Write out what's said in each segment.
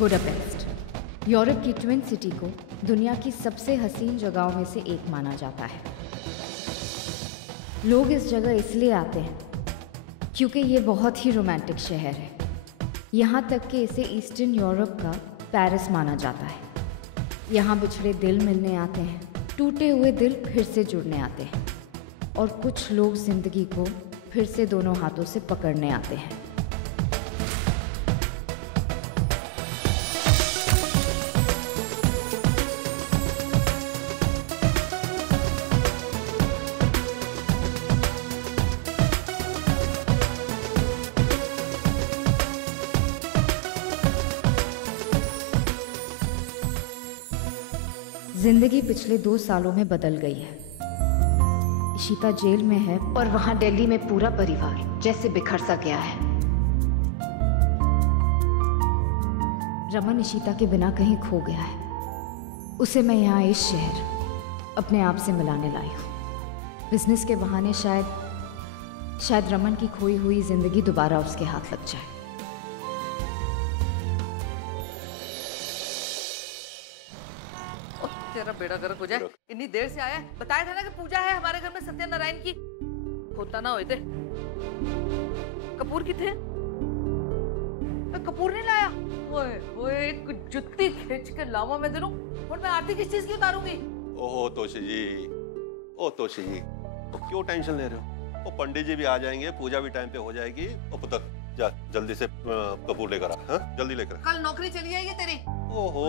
Budapest Europe की twin city को दुनिया की सबसे हसीन जगहों में से एक माना जाता है। लोग इस जगह इसलिए आते हैं क्योंकि ये बहुत ही रोमांटिक शहर है। यहाँ तक कि इसे ईस्टर्न यूरोप का पेरिस माना जाता है। यहाँ बिछड़े दिल मिलने आते हैं, टूटे हुए दिल फिर से जुड़ने आते हैं और कुछ लोग जिंदगी को फिर से दोनों हाथों से पकड़ने आते हैं। जिंदगी पिछले 2 सालों में बदल गई है। इशिता जेल में है और वहां दिल्ली में पूरा परिवार जैसे बिखर सा गया है। रमन इशिता के बिना कहीं खो गया है। उसे मैं यहाँ इस शहर अपने आप से मिलाने लाई हूँ। बिजनेस के बहाने शायद रमन की खोई हुई जिंदगी दोबारा उसके हाथ लग जाए। तेरा बेड़ा गर्क हो जाए। इतनी देर से आया है, बताया था ना कि पूजा है हमारे घर में सत्यनारायण की। होता ना होए थे। कपूर किथे? कपूर नहीं लाया। ओए ओए एक जुत्ती खींच के लावा मैं तेरू और मैं आरती किस चीज की उतारूंगी? ओहो तोशी जी, ओ तोशी जी, तो क्यों टेंशन ले रहे हो? वो पंडित जी भी आ जाएंगे, पूजा भी टाइम पे हो जाएगी। ओ पुत्र जा जल्दी से कपूर लेकर आ। हाँ जल्दी लेकर आ। कल नौकरी चली जाएगी तेरी। ओहो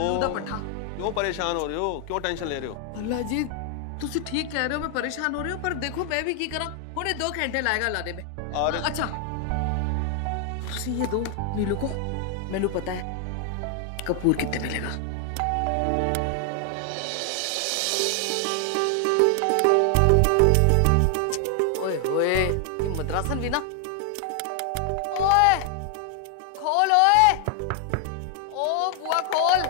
क्यों परेशान हो रहे हो? क्यों टेंशन ले रहे हो? अल्लाह जी तुसी ठीक कह रहे हो, मैं परेशान हो रही हूँ, पर देखो मैं भी की करा। उन्हें 2 घंटे लाएगा लाने में। अच्छा तुसी ये दो नीलू को, मैनू पता है कपूर कितने मिलेगा। ओए होए ये मद्रासन भी ना। ओए खोल, ओए ओ बुआ खोल।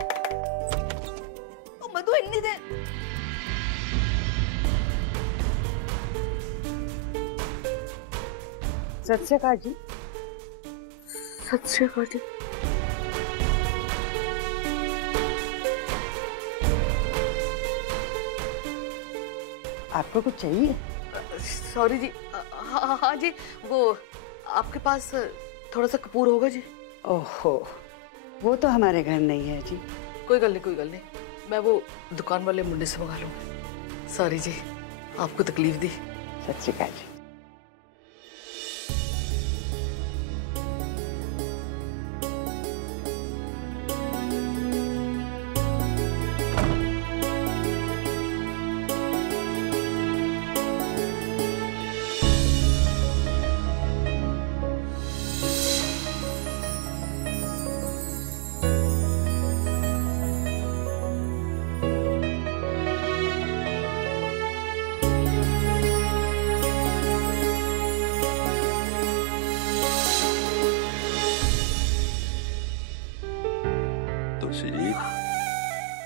मधु इतनी देर सत श्री अकाल जी। सत श्री अकाल जी। आपको कुछ चाहिए? सॉरी जी। हाँ जी, वो आपके पास थोड़ा सा कपूर होगा जी? ओहो वो तो हमारे घर नहीं है जी। कोई गल नहीं, कोई गल नहीं, मैं वो दुकान वाले मुंडे से मंगा लूंगा। सॉरी जी आपको तकलीफ दी। सत श्री अकाल जी।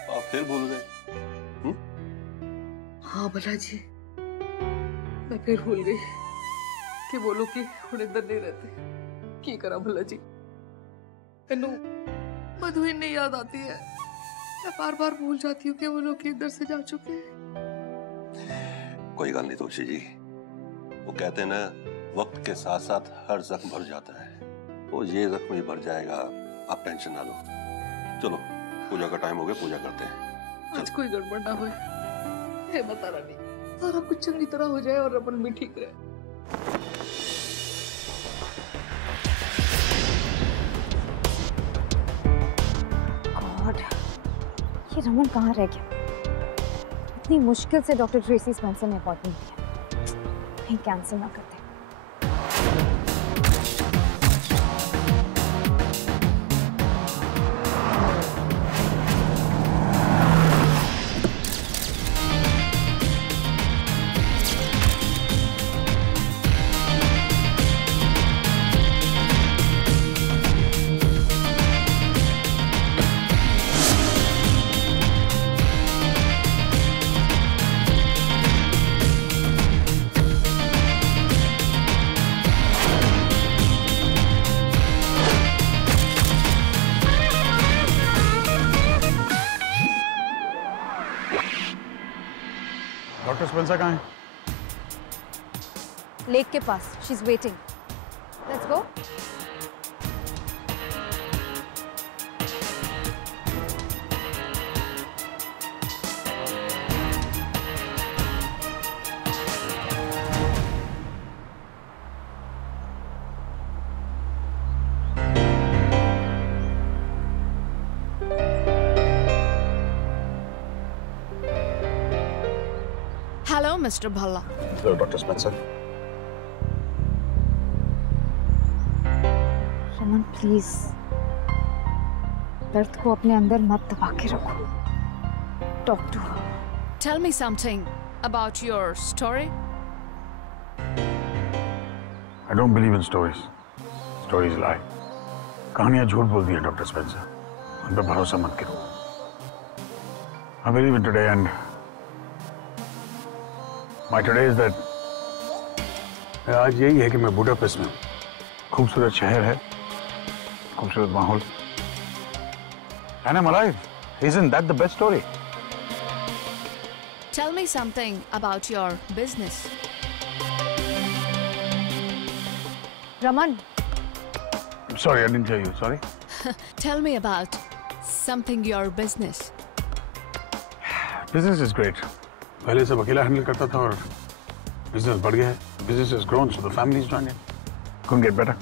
आप फिर भूल गए? हाँ भला जी मैं फिर भूल गई कि वो लोग हुण इधर नहीं रहते। की करा भला जी, मैनू मधु इतनी याद आती है। मैं बार बार भूल जाती हूँ कि वो लोग इधर से जा चुके हैं। कोई गल नहीं तोशी जी, वो कहते हैं ना वक्त के साथ साथ हर जख्म भर जाता है। वो ये जख्म ही भर जाएगा, आप टेंशन ना लो। चलो पूजा का टाइम हो गया, पूजा करते हैं। आज कोई गड़बड़ ना होए। हे माता रानी सारा कुछ चंगी तरह हो जाए और रमन भी ठीक रहे। गॉड ये रमन कहाँ रह गया? इतनी मुश्किल से डॉक्टर ट्रेसी स्पेंसर ने अपॉइंटमेंट दिया, कहीं कैंसिल ना करते। स्पेंसर कहाँ है? लेक के पास, she is waiting. Let's go. Hello, Mr. Bhalla. Hello, Dr. Spencer. Raman please, दर्द को अपने अंदर मत दबा के रखो। Talk to her. Tell me something about your story. I don't believe in stories. Stories lie. कहानियां झूठ बोलती हैं, डॉक्टर स्पेंसर। उन पर भरोसा मत करो। I believe in today and my today is that आज यही है कि मैं बुडापेस्ट में हूँ। खूबसूरत शहर है, खूबसूरत माहौल। And I'm alive. Isn't that the best story? Tell me something about your business. Raman, Sorry, I didn't hear you. Sorry. Tell me about something your business. Business is great. पहले सब अकेला हैंडल करता था और बिजनेस बढ़ गया है. Business has grown, so the family's joined in. Couldn't get better.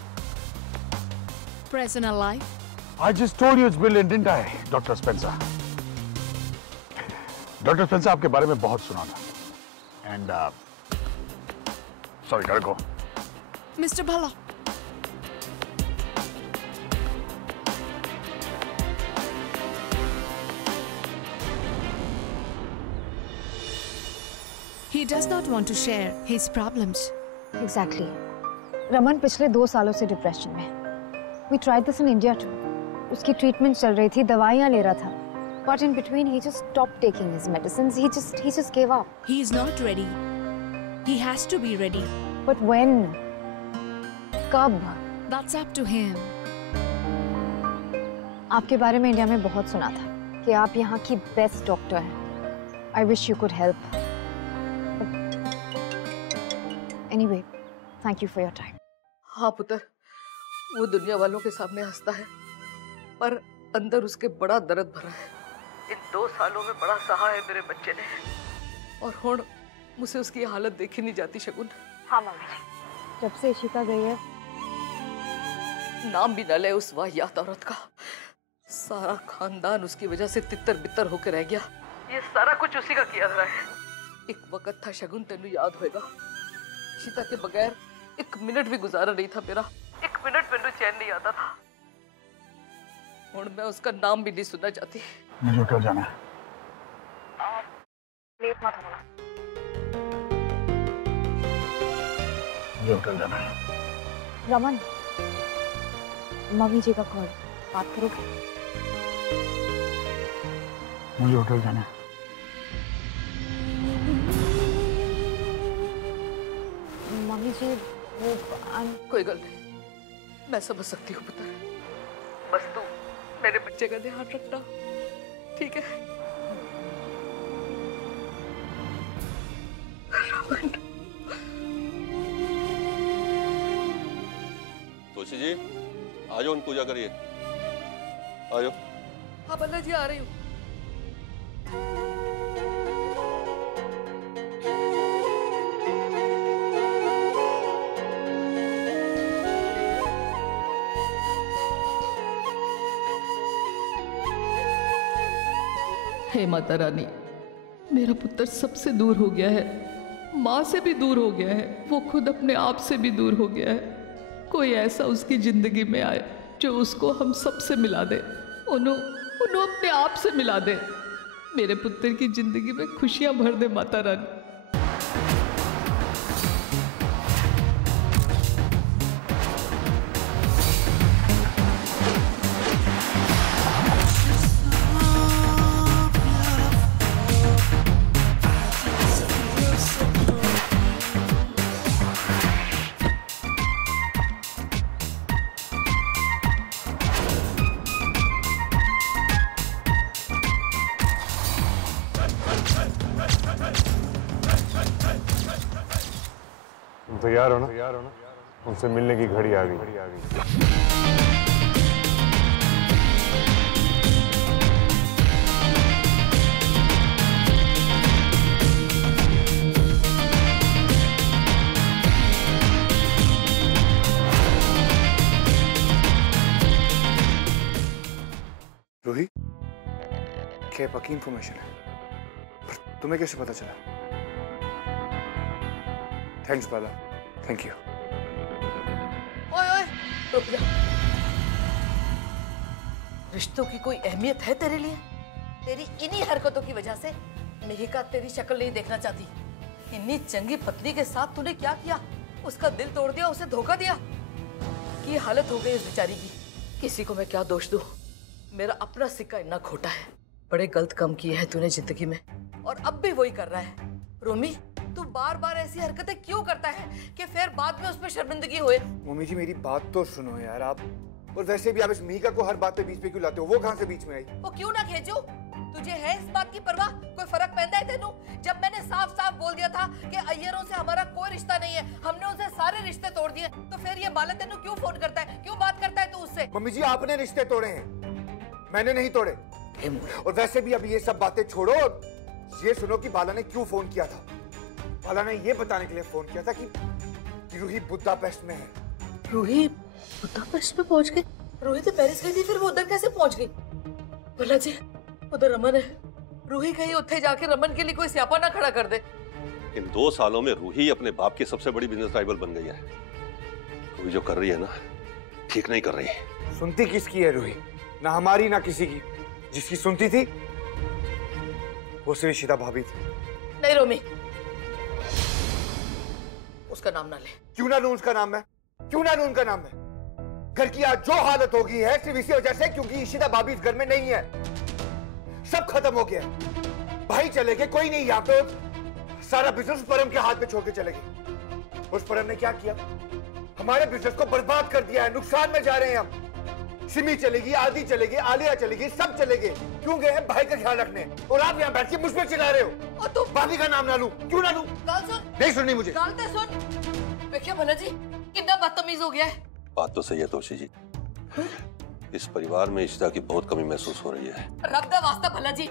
Personal life. I just told you it's brilliant, didn't I, Dr. Spencer? Dr. Spencer, आपके बारे में बहुत सुना था. And sorry, gotta go. Mr. Bhalla. He does not want to share his problems. Exactly. Raman पिछले 2 सालों से depression में। We tried this in India too. उसकी ट्रीटमेंट चल रही थी, दवाइयाँ ले रहा था। But in between, he just stopped taking his medicines. He just gave up. He is not ready. He has to be ready. But when? कब? That's up to him. आपके बारे में इंडिया में बहुत सुना था कि आप यहाँ की बेस्ट डॉक्टर हैं। I wish you could help. Anyway, thank you for your time. हाँ पुत्र, वो दुनिया वालों के सामने हंसता है, पर अंदर उसके बड़ा दर्द भरा है। इन 2 सालों में बड़ा सहा है मेरे बच्चे ने, और हुण मुझे उसकी हालत देखी नहीं जाती शगुन। हाँ मम्मी जी, जब से इशिका गई है, नाम भी न ले उस वाहियात औरत का। सारा खानदान उसकी वजह से तितर बितर होकर रह गया। ये सारा कुछ उसी का किया धरा है। एक वक्त था शगुन, तेनू याद होएगा, शीता के बगैर 1 मिनट भी गुजारा नहीं था मेरा। 1 मिनट मेनू चैन नहीं आता था। और मैं उसका नाम भी नहीं सुनना चाहती। मुझे होटल जाना है। लेट मत होना। मुझे होटल जाना है। रमन, मम्मी जी का कॉल, बात करोगे? मुझे होटल जाना है। मम्मी जी, वो कोई गल नहीं, मैं समझ सकती हूँ पुत्र। बस तू मेरे बच्चे का ध्यान रखना, ठीक है? रमन। तुलसी जी, आ जाओ, पूजा करिए। आ जाओ। हाँ बल्ला जी, आ रही हूँ। हे माता रानी, मेरा पुत्र सबसे दूर हो गया है, माँ से भी दूर हो गया है, वो खुद अपने आप से भी दूर हो गया है। कोई ऐसा उसकी जिंदगी में आए जो उसको हम सबसे मिला दे, उन्हों अपने आप से मिला दे। मेरे पुत्र की जिंदगी में खुशियां भर दे माता रानी। तैयार हो ना? उनसे मिलने की घड़ी आ गई। रूही, क्या पक्की इंफॉर्मेशन है? पर तुम्हें कैसे पता चला? Thanks Bala, thank you. ओए ओए, रुक जा। रिश्तों की कोई अहमियत है तेरे लिए? तेरी इन्हीं हरकतों की वजह से मिहिका तेरी शक्ल नहीं देखना चाहती। इन्नी चंगी पत्नी के साथ तूने क्या किया? उसका दिल तोड़ दिया, उसे धोखा दिया। की हालत हो गई इस बेचारी की। किसी को मैं क्या दोष दूं? मेरा अपना सिक्का इतना खोटा है। बड़े गलत काम किए हैं तूने जिंदगी में, और अब भी वही कर रहा है। रोमी, तू बार बार ऐसी हरकतें क्यों करता है कि फिर बाद में उस पर शर्मिंदगी होए? मम्मी जी मेरी बात तो सुनो यार आप। और वैसे भी आप इस मिहिका को हर बात पे बीच में क्यों लाते हो? वो कहाँ से बीच में आई? वो क्यों ना खींचूं? तुझे है इस बात की परवाह? कोई फर्क पैदा है तेनू? जब मैंने साफ साफ बोल दिया था कि अय्यरों से हमारा कोई रिश्ता नहीं है, हमने उनसे सारे रिश्ते तोड़ दिए, तो फिर ये बाला तेनू क्यों फोन करता है? क्यों बात करता है तू उससे? मम्मी जी आपने रिश्ते तोड़े हैं, मैंने नहीं तोड़े। और वैसे भी अब ये सब बातें छोड़ो, ये सुनो कि बाला ने क्यों फोन किया था। बाला ने ये बताने के लिए फोन किया था कि रूही बुदापेस्ट में है। रूही बुदापेस्ट में पहुंच गई? रूही तो पेरिस गई थी, फिर वो उधर कैसे पहुंच गई? भला जी, उधर रमन है। रूही कहीं उत्थे जाके रमन के लिए कोई स्यापा ना खड़ा कर दे। इन 2 सालों में रूही अपने बाप की सबसे बड़ी बिजनेस राइवल बन गई है। रूही जो कर रही है ना, ठीक नहीं कर रही। सुनती किसकी है रूही? ना हमारी ना किसी की। जिसकी सुनती थी वो सिर्फ ईशिता भाभी थी। नहीं रोमी, उसका नाम ना ले। क्यों ना लूं उसका नाम मैं? क्यों ना लूं उनका नाम मैं? घर की आज जो हालत हो गई है सिर्फ इसी वजह से, क्योंकि ईशिता भाभी इस घर में नहीं है। सब खत्म हो गया। भाई चले गए, कोई नहीं यहाँ पे। सारा बिजनेस परम के हाथ में छोड़ के चले गए। उस परम ने क्या किया? हमारे बिजनेस को बर्बाद कर दिया है। नुकसान में जा रहे हैं हम। सिमी चलेगी, आदि चलेगी, आलिया चलेगी, सब चले गए। क्यों गए हैं? भाई का ख्याल रखने। और आप यहाँ बैठ के मुझ पर चिल्ला रहे हो। और तू भाभी का नाम ना लूं? क्यों ना लूं? गाल सुन। नहीं सुननी मुझे। गाल ते सुन। देखिए भला जी, कितना बदतमीज हो गया है। बात तो सही है तोशी जी। इस परिवार में ईशिता की बहुत कमी महसूस हो रही है। रब दा वास्ता भला जी,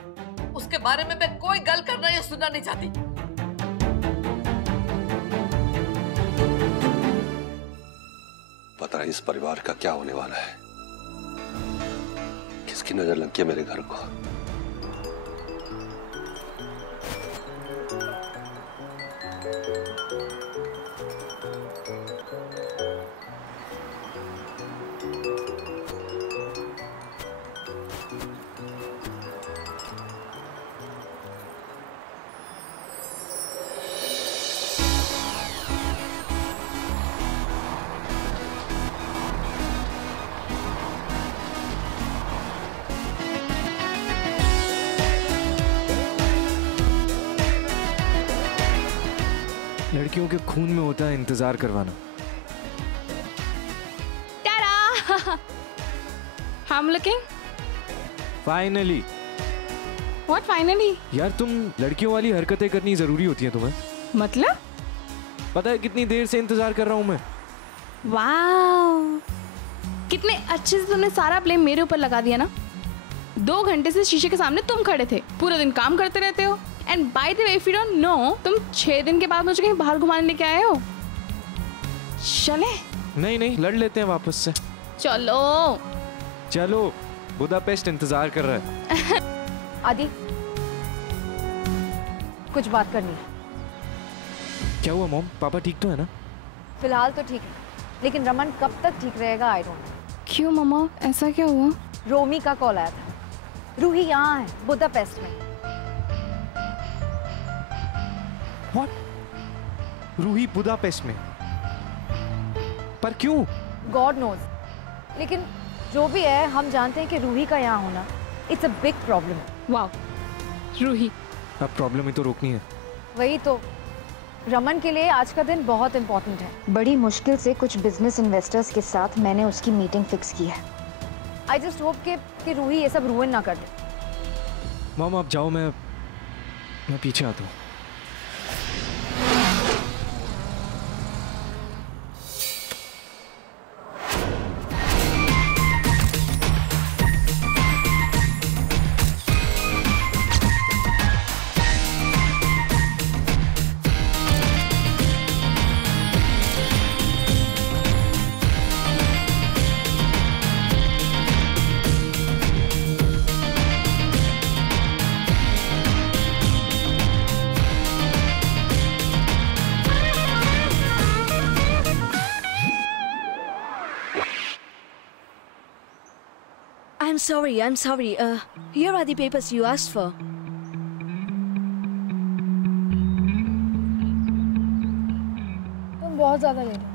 उसके बारे में मैं कोई गल करना या सुनना नहीं चाहती। पता है इस परिवार का क्या होने वाला है? किसकी नजर लग गई मेरे घर को? लड़कियों के खून में होता है इंतजार करवाना। Ta-da! I'm looking. Finally. What finally? यार तुम लड़कियों वाली हरकतें करनी जरूरी होती है तुम्हें? मतलब? पता है कितनी देर से इंतजार कर रहा हूँ मैं। वाओ! कितने अच्छे से तुमने सारा ब्लेम मेरे ऊपर लगा दिया ना। 2 घंटे से शीशे के सामने तुम खड़े थे, पूरे दिन काम करते रहते हो। And by the way if you don't know, तुम 6 दिन के बाद मुझे कहीं बाहर घुमाने लेके आए हो। चले? नहीं नहीं, लड़ लेते हैं वापस से। चलो चलो, बुदापेस्ट इंतजार कर रहा है। आदि, कुछ बात करनी है। क्या हुआ मॉम? पापा ठीक तो है ना? फिलहाल तो ठीक है, लेकिन रमन कब तक ठीक रहेगा आई डोंट नो। क्यों मम्मा, ऐसा क्या हुआ? रोमी का कॉल आया था। रूही यहाँ है, बुदापेस्ट में। What? रूही बुदापेस्ट में? पर क्यों? God knows. लेकिन जो भी है, हम जानते हैं कि रूही का यहाँ होना it's a big problem. Wow, Ruhi. अब प्रॉब्लम ही तो रोकनी है। वही तो, रमन के लिए आज का दिन बहुत इंपॉर्टेंट है। बड़ी मुश्किल से कुछ बिजनेस इन्वेस्टर्स के साथ मैंने उसकी मीटिंग फिक्स की है। आई जस्ट होप कि रूही ये सब रुइन ना कर दे। मॉम आप जाओ, मैं पीछे आता हूँ। I'm sorry. Here are the papers you asked for. तुम बहुत ज़्यादा लेट हो.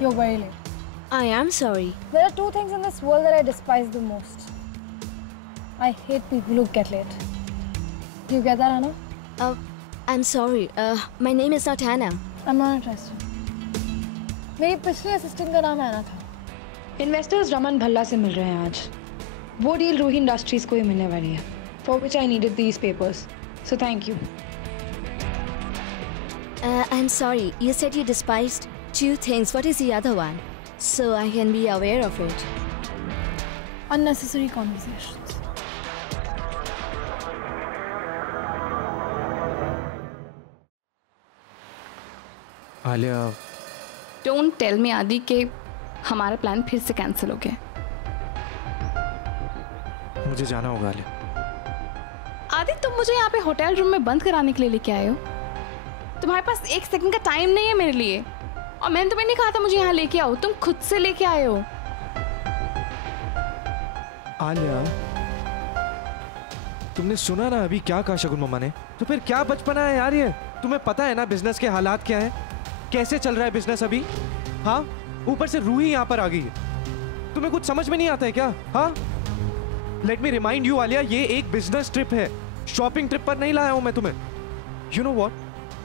You're very late. I am sorry. There are two things in this world that I despise the most. I hate people who get late. You get that, Anna? I'm sorry. My name is not Hannah. I'm not interested. मेरी पिछले assistant का नाम हैना था. Investors Raman Bhalla से मिल रहे हैं आज. वो डील रूही इंडस्ट्रीज को ही मिलने वाली है. For which I needed these papers. So thank you. I'm sorry. You said you despised two things. What is the other one? So I can be aware of it. Unnecessary conversations. Alia, don't tell me Aadi कि हमारा plan फिर से cancel हो गया. मुझे जाना होगा आलिया. आदि, तुम मुझे यहाँ पे होटल रूम में बंद कराने के लिए लेके आए हो. तुम्हारे पास एक सेकंड का टाइम नहीं है मेरे लिए. और मैंने तुम्हें नहीं कहा था मुझे यहाँ लेके आओ. तुम खुद से लेके आए हो. आलिया, तुमने सुना ना अभी क्या कहा शगुन मम्मा ने? तो फिर क्या बचपना है यार ये. तुम्हें पता है ना बिजनेस के हालात क्या है, कैसे चल रहा है बिजनेस अभी. हाँ, ऊपर से रूही यहाँ पर आ गई है. तुम्हें कुछ समझ में नहीं आता है क्या? हाँ, let me remind you Alia, ये एक बिजनेस ट्रिप है, शॉपिंग ट्रिप पर नहीं लाया हूं मैं तुम्हें. यू नो व्हाट,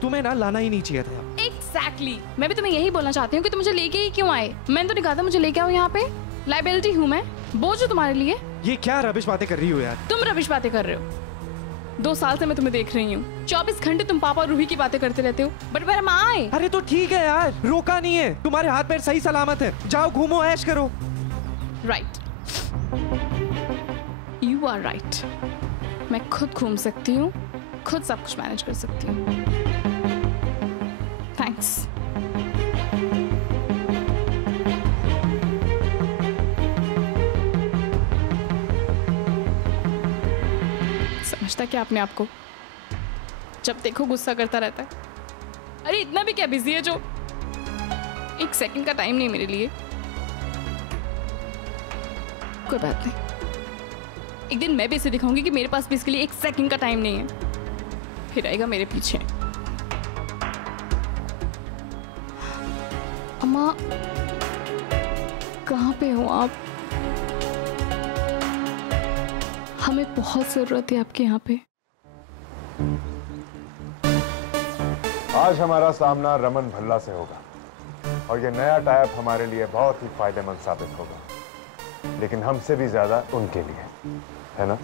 तुम्हें ना लाना ही नहीं चाहिए था. Exactly. मैं भी तुम्हें यही बोलना चाहती हूँ कि तुम मुझे लेके ही क्यों आए. मैंने तो नहीं कहा था मुझे लेके आओ यहाँ पे. लाइबिलिटी हूँ मैं, बोझ हूँ तुम्हारे लिए. ये क्या रबिश बातें कर रही हो यार. तुम रबिश बातें कर रहे हो. 2 साल से मैं तुम्हें देख रही हूँ. 24 घंटे तुम पापा और रूही की बातें करते रहते हो. बट मेरा माँ आए. अरे तो ठीक है यार, रोका नहीं है. तुम्हारे हाथ पैर सही सलामत है. जाओ घूमो, ऐश करो. Right, you are right. मैं खुद घूम सकती हूँ, खुद सब कुछ मैनेज कर सकती हूँ. थैंक्स. समझता क्या अपने आप को? जब देखो गुस्सा करता रहता है. अरे इतना भी क्या बिजी है जो एक सेकंड का टाइम नहीं मेरे लिए. कोई बात नहीं, एक दिन मैं भी इसे दिखाऊंगी कि मेरे पास भी इसके लिए एक सेकंड का टाइम नहीं है. फिर आएगा मेरे पीछे. अम्मा, कहाँ पे हो आप? हमें बहुत जरूरत है आपके यहाँ पे. आज हमारा सामना रमन भल्ला से होगा और ये नया टाइप हमारे लिए बहुत ही फायदेमंद साबित होगा, लेकिन हमसे भी ज्यादा उनके लिए, है ना?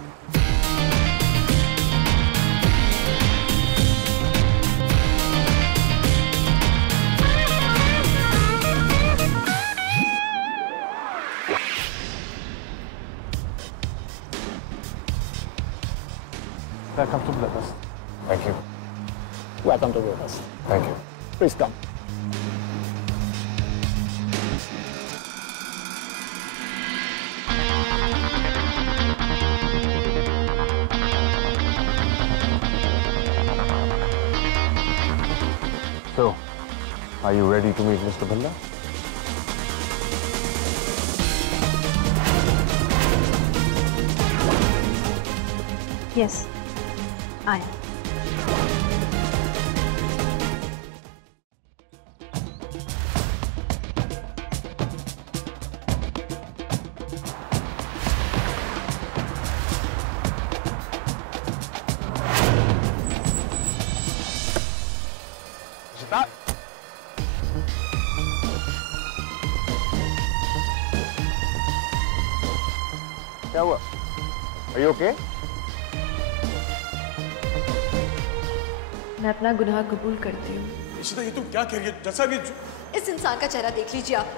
Welcome to Budapest. Thank you. Welcome to Budapest. Thank you. Please come. So, are you ready to meet Mr. Bhalla? Yes, I am. क्या हुआ? Are you okay? मैं अपना गुनाह कबूल करती हूँ. इशिता, ये तुम क्या कह रही है? जैसा भी इस इंसान का चेहरा देख लीजिए आप.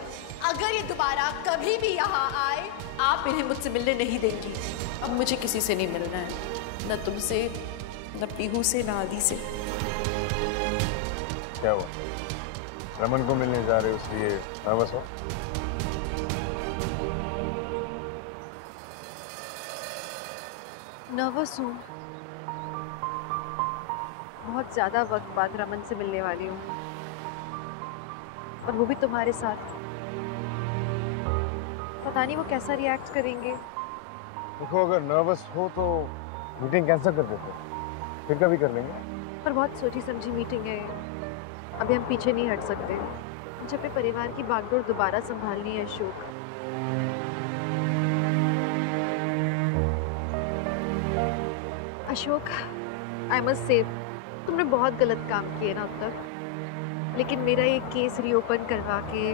अगर ये दोबारा कभी भी यहाँ आए, आप इन्हें मुझसे मिलने नहीं देंगी. अब मुझे किसी से नहीं मिलना है, न तुमसे, न पीहू से, न आदि से. क्या हुआ? रमन को मिलने जा रहे हो इसलिए नर्वस हो? नर्वस हूँ. बहुत ज्यादा वक्त बाद रमन से मिलने वाली हूँ, और वो भी तुम्हारे साथ. पता नहीं वो कैसा रिएक्ट करेंगे. देखो अगर नर्वस हो तो मीटिंग कैंसिल कर देते, फिर कभी कर लेंगे। पर बहुत सोची समझी मीटिंग है, अभी हम पीछे नहीं हट सकते। मुझे अपने परिवार की बागडोर दोबारा संभालनी है Ashok. Ashok, I must say तुमने बहुत गलत काम किए ना अब तक, लेकिन मेरा ये केस रीओपन करवा के,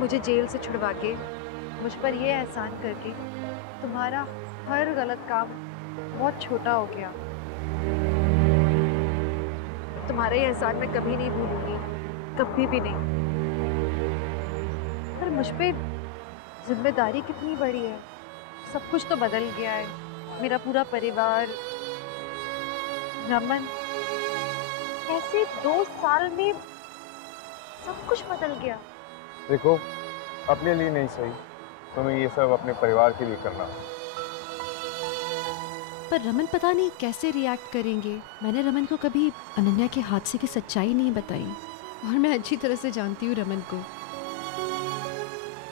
मुझे जेल से छुड़वा के, मुझ पर ये एहसान करके तुम्हारा हर गलत काम बहुत छोटा हो गया। तुम्हारा ये एहसान मैं कभी नहीं भूलूंगी, कभी भी नहीं। पर मुझ पे जिम्मेदारी कितनी बड़ी है। सब कुछ तो बदल गया है, मेरा पूरा परिवार, रमन, ऐसे 2 साल में सब कुछ बदल गया। देखो अपने लिए नहीं सही, तुम्हें ये सब अपने परिवार के लिए करना है। पर रमन पता नहीं कैसे रिएक्ट करेंगे। मैंने रमन को कभी अनन्या के हादसे की सच्चाई नहीं बताई, और मैं अच्छी तरह से जानती हूँ रमन को।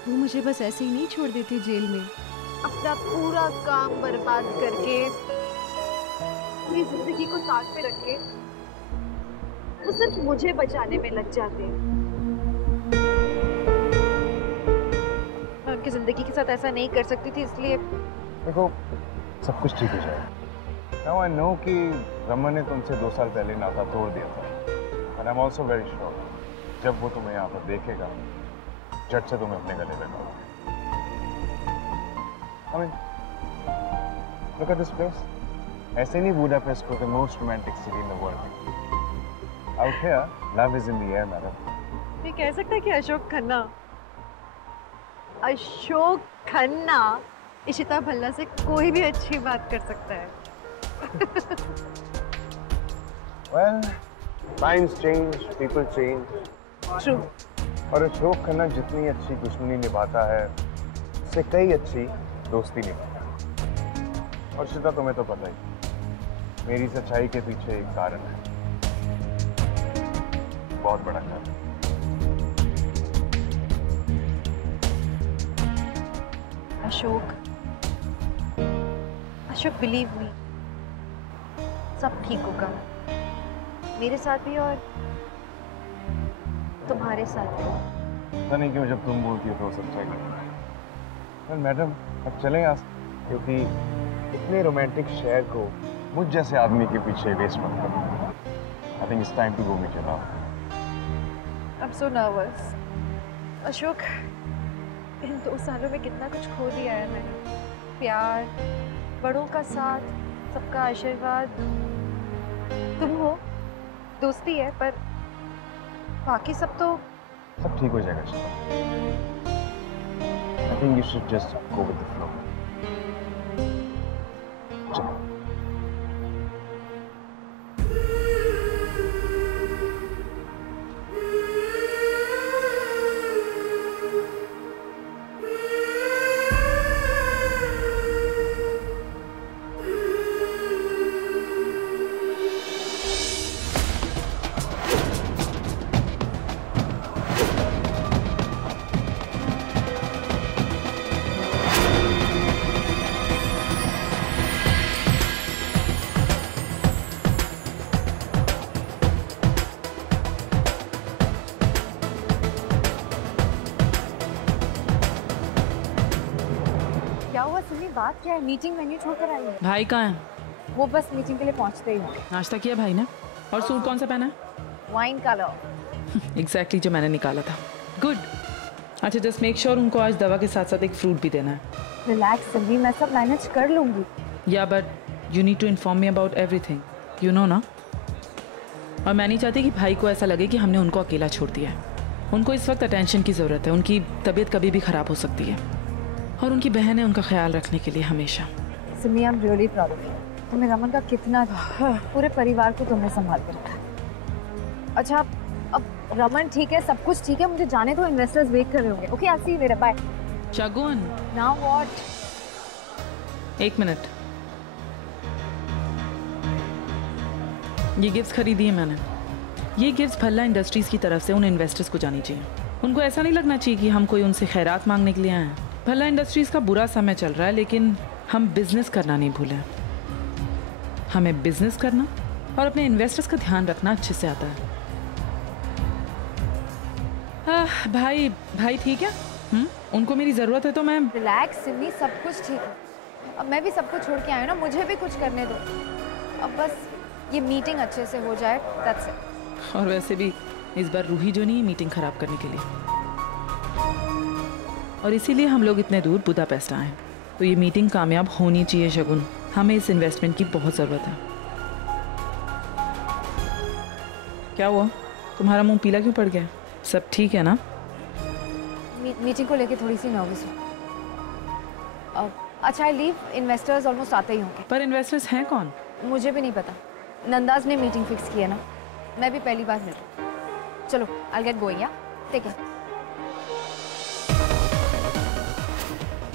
वो मुझे बस ऐसे ही नहीं छोड़ देती जेल में। अपना पूरा काम बर्बाद करके, पूरी जिंदगी को ताक पे रख के वो सिर्फ मुझे बचाने में लग जाते हैं। मैं उनकी जिंदगी के साथ ऐसा नहीं कर सकती थी, इसलिए देखो सब कुछ ठीक हो जाएगा। नाउ आई नो कि रमन ने तुमसे 2 साल पहले नाता तोड़ दिया था, and I am also very sure जब वो तुम्हें यहाँ पर देखेगा झट से तुम्हें अपने गले लगाओगे। I mean, look at this place. ऐसे नहीं बुडापेस्ट को the most romantic city in the world. Out here, love is in the air, madam. ये कह सकता है कि अशोक खन्ना इशिता भल्ला से कोई भी अच्छी बात कर सकता है। Well, times change, people change. True. और अशोक खन्ना जितनी अच्छी दुश्मनी निभाता है, उससे कई अच्छी दोस्ती निभाता। और शिता तुम्हें तो पता ही, मेरी सच्चाई के पीछे एक कारण है, बहुत बड़ा कारण। अशोक बिलीव मी, सब ठीक होगा, मेरे साथ भी और तुम्हारे साथ भी। पता नहीं क्यों जब तुम बोलती हो तो सच्चाई लगता है। पर मैडम अब चलें यहाँ, क्योंकि इतने रोमांटिक शहर को मुझ जैसे आदमी के पीछे वेस्ट मत करो। I think it's time to go meet your love. I am so nervous. Ashok, इन 2 सालों में कितना कुछ खो दिया है मैंने। प्यार, बड़ों का साथ, सबका आशीर्वाद, तुम हो, दोस्ती है, पर बाकी सब तो सब ठीक हो जाएगा Shita. I think you should just go with the flow. चलो। बात क्या है? मीटिंग मेन्यू छोड़कर आई है। भाई कहाँ है? वो बस मीटिंग के लिए पहुंचते ही होंगे। नाश्ता किया भाई ने? और सूट कौन सा पहना है? Wine colour. एग्जैक्टली जो मैंने निकाला था। गुड। अच्छा जस्ट मेक श्योर उनको आज दवा के साथ साथ एक फ्रूट भी देना है। रिलैक्स सिल्वी, मैं सब मैनेज कर लूंगी। या but you need to inform me about everything, you know ना। और मैं नहीं चाहती कि भाई को ऐसा लगे कि हमने उनको अकेला छोड़ दिया है। उनको इस वक्त अटेंशन की ज़रूरत है, उनकी तबीयत कभी भी ख़राब हो सकती है, और उनकी बहन है उनका ख्याल रखने के लिए हमेशा। Simi, I am really proud of you. तुमने रमन का कितना पूरे परिवार को तुमने संभाल के रखा। अच्छा अब रमन ठीक है, सब कुछ ठीक है, मुझे जाने दो, इन्वेस्टर्स वेट कर रहे होंगे। Okay, I see you later, bye. Shagun, now what? 1 minute. ये गिफ्ट्स खरीदी है मैंने। ये गिफ्ट्स भल्ला इंडस्ट्रीज की तरफ से उन इन्वेस्टर्स को जानी चाहिए। उनको ऐसा नहीं लगना चाहिए कि हम कोई उनसे खैरात मांगने के लिए आए हैं। भल्ला इंडस्ट्रीज का बुरा समय चल रहा है, लेकिन हम बिजनेस करना नहीं भूले। हमें बिजनेस करना और अपने इन्वेस्टर्स का ध्यान रखना अच्छे से आता है। भाई ठीक है? उनको मेरी जरूरत है तो मैं। रिलैक्स सिमी, सब कुछ ठीक है। अब मैं भी सबको छोड़ के आई हूँ ना, मुझे भी कुछ करने दो। अब बस ये मीटिंग अच्छे से हो जाए, दैट्स इट। और वैसे भी इस बार रूही जो नहीं मीटिंग खराब करने के लिए, और इसीलिए हम लोग इतने दूर बुदापेस्ट आए हैं। तो ये मीटिंग कामयाब होनी चाहिए शगुन। हमें इस इन्वेस्टमेंट की बहुत ज़रूरत है। क्या हुआ, तुम्हारा मुंह पीला क्यों पड़ गया? सब ठीक है ना? मीटिंग को लेके थोड़ी सी नर्वस हूँ। अच्छा, आई लीव, इन्वेस्टर्स ऑलमोस्ट आते ही होंगे। पर इन्वेस्टर्स हैं कौन? मुझे भी नहीं पता। नंदाज ने मीटिंग फिक्स की है ना, मैं भी पहली बार मिल रही हूँ। चलो, आई गेट गोइंग, या ठीक है।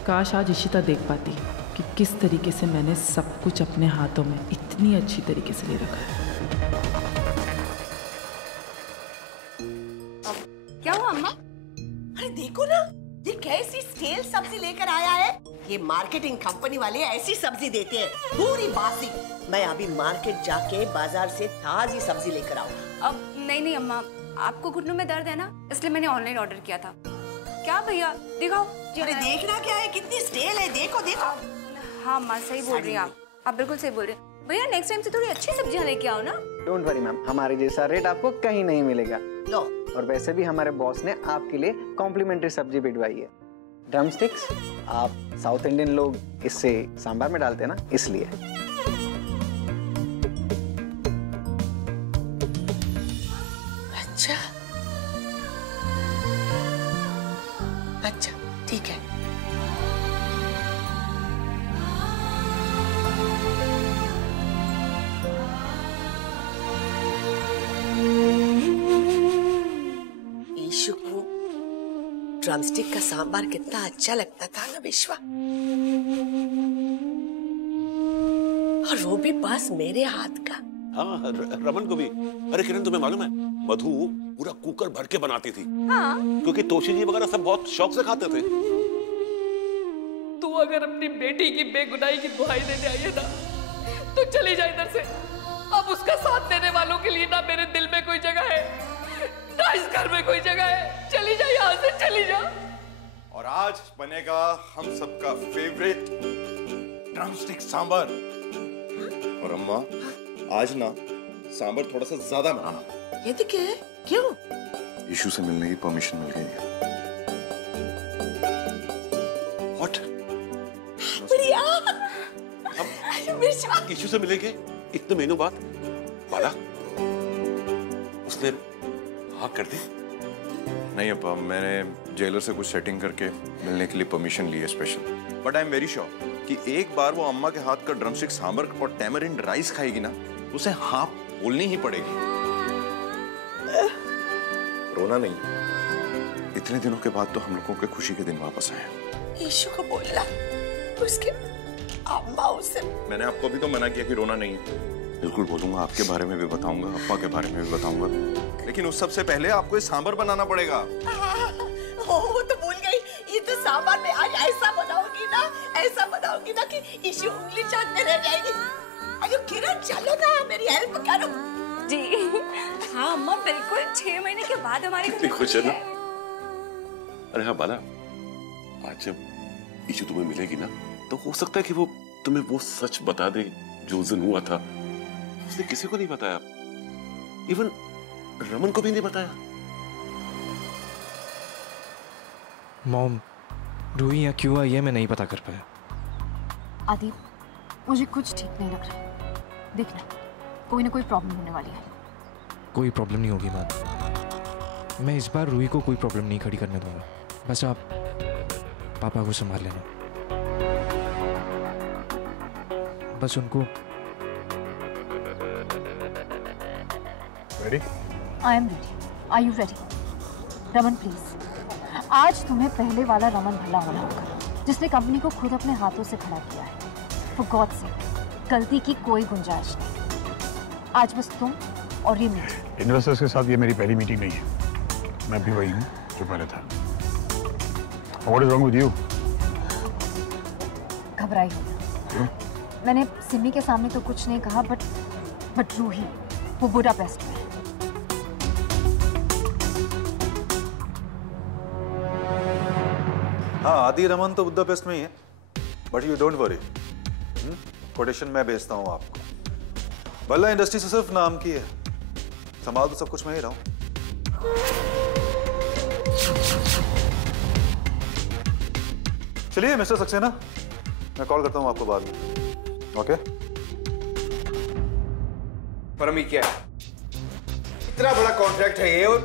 काश आज इशिता देख पाती कि किस तरीके से मैंने सब कुछ अपने हाथों में इतनी अच्छी तरीके से ले रखा है। क्या हुआ अम्मा? अरे देखो ना, ये कैसी स्टेल सब्जी लेकर आया है। ये मार्केटिंग कंपनी वाले ऐसी सब्जी देते हैं, पूरी बासी। मैं अभी मार्केट जाके बाजार से ताजी सब्जी लेकर आऊँ। अब नहीं अम्मा, आपको घुटनों में दर्द है ना, इसलिए मैंने ऑनलाइन ऑर्डर किया था। क्या भैया दिखाओ। अरे देखना क्या है, कितनी स्टेल है, देखो देखो। हाँ अम्मा, सही बोल रही हैं आप बिल्कुल सही बोल रहे हैं। भैया नेक्स्ट टाइम से थोड़ी अच्छी सब्जियां लेके आओ ना। डोंट वरी मैम, हमारे जैसा रेट आपको कहीं नहीं मिलेगा। लो। और वैसे भी हमारे बॉस ने आपके लिए कॉम्प्लीमेंट्री सब्जी भिजवाई है, ड्रम स्टिक्स। आप साउथ इंडियन लोग इससे सांबार में डालते हैं ना, इसलिए। अच्छा अच्छा, ठीक है। ईशु को ड्रमस्टिक का सांबार कितना अच्छा लगता था ना विश्वा, और वो भी बस मेरे हाथ का। हाँ, रमन को भी। अरे किरण, तुम्हें मालूम है मधु पूरा कुकर भर के बनाती थी। हाँ। क्योंकि तोशी जी वगैरह सब बहुत शौक से खाते थे। तू अगर अपनी बेटी की बेगुनाही की दुहाई देने आई है ना, तो चली जा इधर से। अब उसका साथ देने वालों के लिए ना मेरे दिल में कोई जगह है, ना इस घर में कोई जगह है। चली जा यहाँ से, चली जा। और आज बनेगा हम सबका फेवरेट ड्रमस्टिक सांबर। और अम्मा, आज ना सांबर थोड़ा सा ज्यादा बनाना। ये तो क्या है? क्यों? ईशु से मिलने की परमिशन मिल गई है। What? बढ़िया। ईशु से मिलेंगे इतने महीनों बाद? बाला, उसने हाँ कर दी? नहीं अप्पा, मैंने जेलर से कुछ सेटिंग करके मिलने के लिए परमिशन ली है special. But I am very sure कि एक बार वो अम्मा के हाथ का ड्रमस्टिक सांबर और टैमरिंड राइस खाएगी ना, उसे हाँ बोलनी ही पड़ेगी। रोना नहीं, इतने दिनों के बाद तो हम लोगों के खुशी के दिन वापस आए। ईशु को बोलना, उसके अम्मा उसे। मैंने आपको भी तो मना किया कि रोना नहीं है। बिल्कुल बोलूंगा, आपके बारे में भी बताऊंगा, अप्पा के बारे में भी बताऊंगा, लेकिन उस सबसे पहले आपको ये सांबर बनाना पड़ेगा। वो तो भूल गई। ये तो सांबर में आज ऐसा बनाऊंगी ना कि ईशु उंगली चाटते रह जाएगी। अरे किरण, चलो ना, मेरी हेल्प करो। जी हाँ अम्मा, बिल्कुल 6 महीने के बाद हमारे घर खुश है ना? अरे हाँ बाला, आज जब ईशु तुम्हें मिलेगी ना, तो हो सकता है कि वो तुम्हें वो सच बता दे जो उस दिन हुआ था। उसने किसी को नहीं बताया, इवन रमन को भी नहीं बताया। मॉम, रूही यहाँ क्यों आई है मैं नहीं पता कर पाया। आदि, मुझे कुछ ठीक नहीं लग रहा। देखना, कोई ना कोई प्रॉब्लम होने वाली है। कोई प्रॉब्लम नहीं होगी मैम, मैं इस बार रूही को कोई प्रॉब्लम नहीं खड़ी करने दूंगा। बस आप पापा को संभाल लेना, बस उनको। Ready? I am ready. Are you ready? Raman please, आज तुम्हें पहले वाला रमन भल्ला होना होगा, जिसने कंपनी को खुद अपने हाथों से खड़ा किया है। फॉर गॉड सेक, गलती की कोई गुंजाइश नहीं। आज बस तुम और ये मीटिंग। इन्वेस्टर्स के साथ ये मेरी पहली मीटिंग नहीं है, मैं भी वही हूँ जो पहले था। What is wrong with you? घबराई हो, मैंने सिमी के सामने तो कुछ नहीं कहा, बट रूही वो बुडापेस्ट में है। हाँ, आदि रमन तो बुडापेस्ट में ही है, but you don't worry, quotation मैं भेजता हूँ आपको। भल्ला इंडस्ट्री से सिर्फ नाम की है, संभाल तो सब कुछ मैं ही रहा हूँ। चलिए मिस्टर सक्सेना, मैं कॉल करता हूँ आपको बाद में। ओके? परमी क्या है? इतना बड़ा कॉन्ट्रैक्ट है ये, और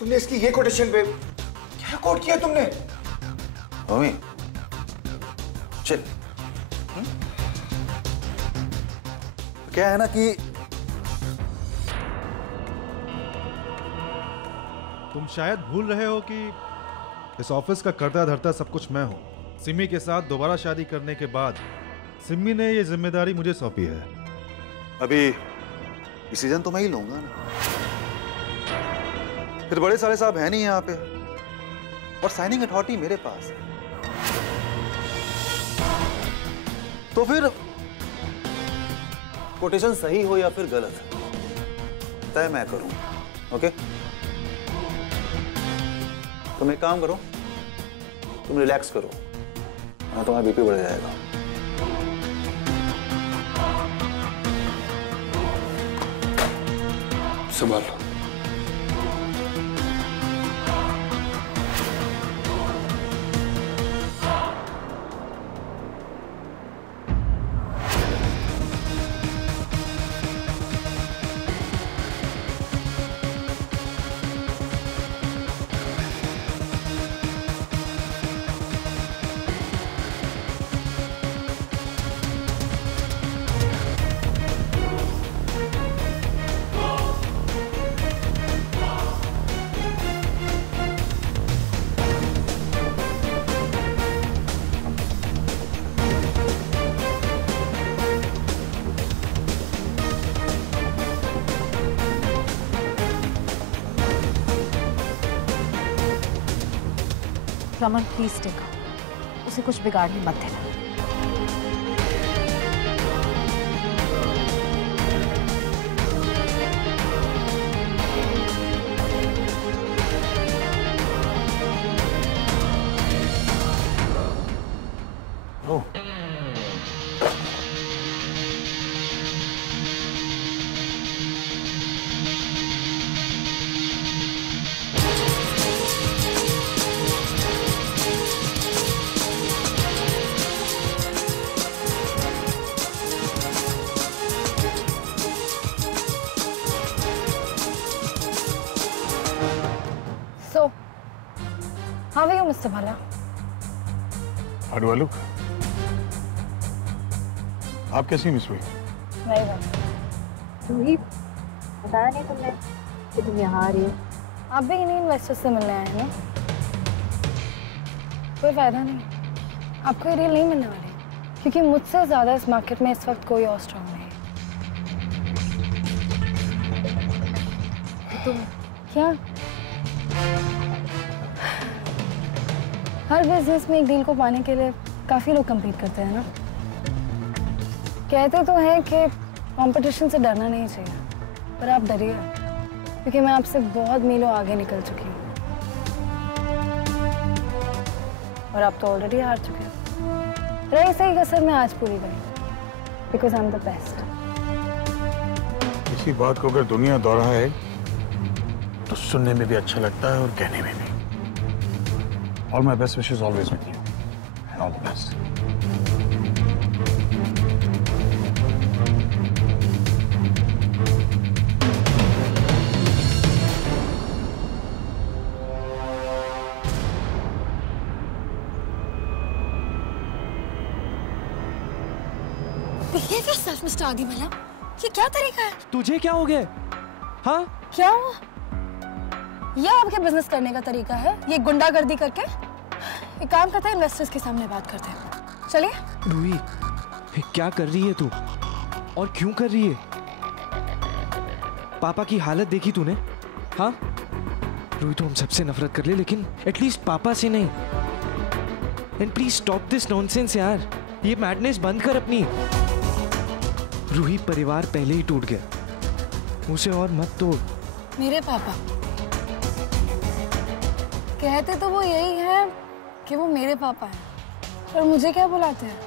तुमने इसकी ये कोटेशन पे क्या कोट किया तुमने? मम्मी, चल। क्या है ना कि तुम शायद भूल रहे हो कि इस ऑफिस का कर्ता धर्ता सब कुछ मैं हूं। सिमी के साथ दोबारा शादी करने के बाद सिमी ने ये जिम्मेदारी मुझे सौंपी है। अभी डिसीजन तो मैं ही लूंगा ना, फिर बड़े सारे साहब हैं नहीं यहाँ पे, और साइनिंग अथॉरिटी मेरे पास है। तो फिर कोटेशन सही हो या फिर गलत तय मैं करूं। ओके? तुम एक काम करो, तुम रिलैक्स करो, तुम्हारा बीपी बढ़ जाएगा। संभालो। रमन प्लीज टेक, उसे कुछ बिगाड़ने मत देना। How are you, Mr. Bhalla? How do I look? आप कैसी मिस हुई? नहीं बात। रूही, बताया नहीं तुमने कि तुम यहाँ आ रही हो? आप भी इन्हीं इन्वेस्टर्स से मिलने आए हैं ना? कोई फायदा नहीं, आपको ये डील नहीं मिलने वाली, क्योंकि मुझसे ज्यादा इस मार्केट में इस वक्त कोई और स्ट्रॉन्ग नहीं है। तुम क्या? हर बिजनेस में एक डील को पाने के लिए काफी लोग compete करते हैं ना। कहते तो हैं कि कंपटीशन से डरना नहीं चाहिए, पर आप डरिए, क्योंकि मैं आपसे बहुत मीलों आगे निकल चुकी हूँ और आप तो ऑलरेडी हार चुके हैं। रही सही कसर मैं आज पूरी करी, because I am the best. इसी बात को अगर दुनिया दोहराए तो सुनने में भी अच्छा लगता है और कहने में भी। All my best wishes always with you, and all the best. Behave yourself, Mr. आदि भल्ला। ये क्या तरीका है? तुझे क्या हो गया? हाँ? क्या हुआ? ये आपके बिजनेस करने का तरीका है, ये गुंडागर्दी करके? एक काम करते हैं, इन्वेस्टर्स के सामने बात करते हैं। चलिए। रूही, क्या कर रही है तू? और क्यों कर रही है? पापा की हालत देखी तूने? हाँ? रूही तो हम सबसे नफरत कर ले, लेकिन एटलीस्ट पापा से नहीं। And please stop this nonsense यार। ये मैडनेस बंद कर अपनी। रूही, परिवार पहले ही टूट गया, उसे और मत तोड़। मेरे पापा कहते तो वो यही है कि वो मेरे पापा हैं, पर मुझे क्या बुलाते हैं?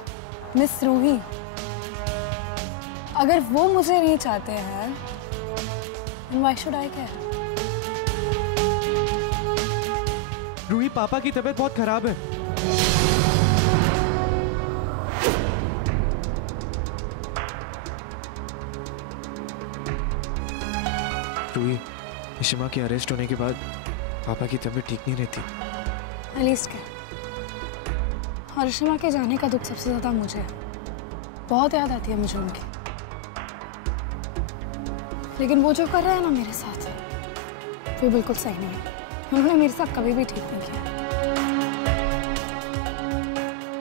मिस रूही। अगर वो मुझे नहीं चाहते हैं, then why should I care? Ruhi, पापा की तबीयत बहुत खराब है। रूही, इशिमा के अरेस्ट होने के बाद पापा की तबीयत ठीक नहीं रहती। एलिस के और इशिमा के जाने का दुख सबसे ज्यादा मुझे है। बहुत याद आती है मुझे उनकी। लेकिन वो जो कर रहे हैं ना मेरे साथ, वो बिल्कुल सही नहीं है। उन्होंने मेरे साथ कभी भी ठीक नहीं किया।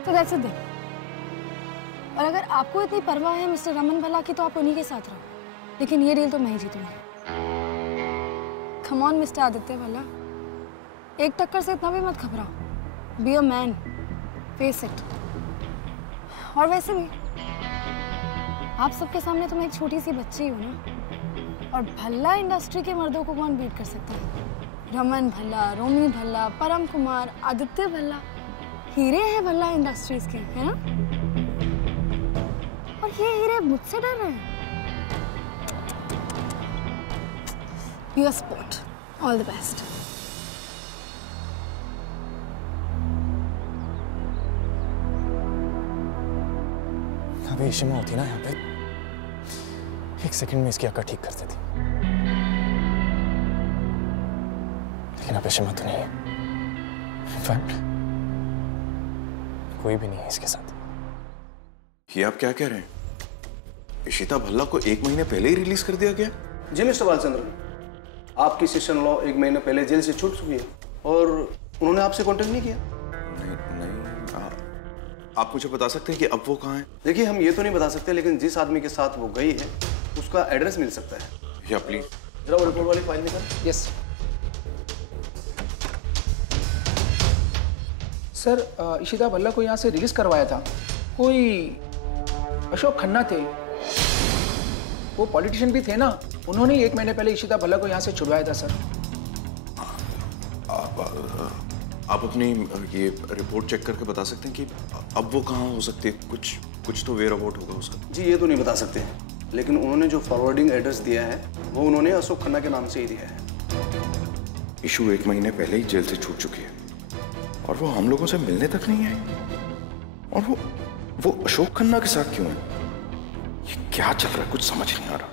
तो दैट्स इट। और अगर आपको इतनी परवाह है मिस्टर रमन भल्ला की, तो आप उन्हीं के साथ रहो। लेकिन ये डील तो मैं ही जीतूंगी। Come on Mister Aditya Bhalla, एक टक्कर से इतना भी मत घबराओ। Be a man, face it. और वैसे भी आप सबके सामने तो मैं एक छोटी सी बच्ची हूँ ना। और भल्ला इंडस्ट्री के मर्दों को कौन बीट कर सकता है? रमन भल्ला, रोमी भल्ला, परम कुमार, आदित्य भल्ला, हीरे हैं भल्ला इंडस्ट्रीज के, है ना? और ये हीरे मुझसे डर रहे हैं। Be a sport. All the best. अभी इशिमा होती ना यहाँ पे, एक सेकंड में इसकी अक्ल ठीक कर देती। लेकिन अब इशिमा तो नहीं है। इनफैक्ट कोई भी नहीं है इसके साथ। ये आप क्या कह रहे हैं? इशिता भल्ला को 1 महीने पहले ही रिलीज कर दिया गया? जी मिस्टर बालचंद्र, आपकी सिस्टर इन लॉ 1 महीने पहले जेल से छूट चुकी है और उन्होंने आपसे कांटेक्ट नहीं किया। नहीं, आप मुझे बता सकते हैं कि अब वो कहाँ है? देखिए, हम ये तो नहीं बता सकते, लेकिन जिस आदमी के साथ वो गई है उसका एड्रेस मिल सकता है। या प्लीज जरा वो रिपोर्ट वाली फाइल निकाल। यस सर, इशिता भल्ला को यहाँ से रिलीज करवाया था कोई अशोक खन्ना थे। वो पॉलिटिशियन भी थे ना, उन्होंने 1 महीने पहले इशिता भल्ला को यहाँ से छुड़वाया था सर। आप अपनी ये रिपोर्ट चेक करके बता सकते हैं कि अब वो कहाँ हो सकती है? कुछ तो वेयर अबाउट होगा उसका। जी ये तो नहीं बता सकते, लेकिन उन्होंने जो फॉरवर्डिंग एड्रेस दिया है वो उन्होंने अशोक खन्ना के नाम से ही दिया है। इशू 1 महीने पहले ही जेल से छूट चुकी है और वो हम लोगों से मिलने तक नहीं आई। और वो अशोक खन्ना के साथ क्यों है? ये क्या चल रहा है? कुछ समझ नहीं आ रहा।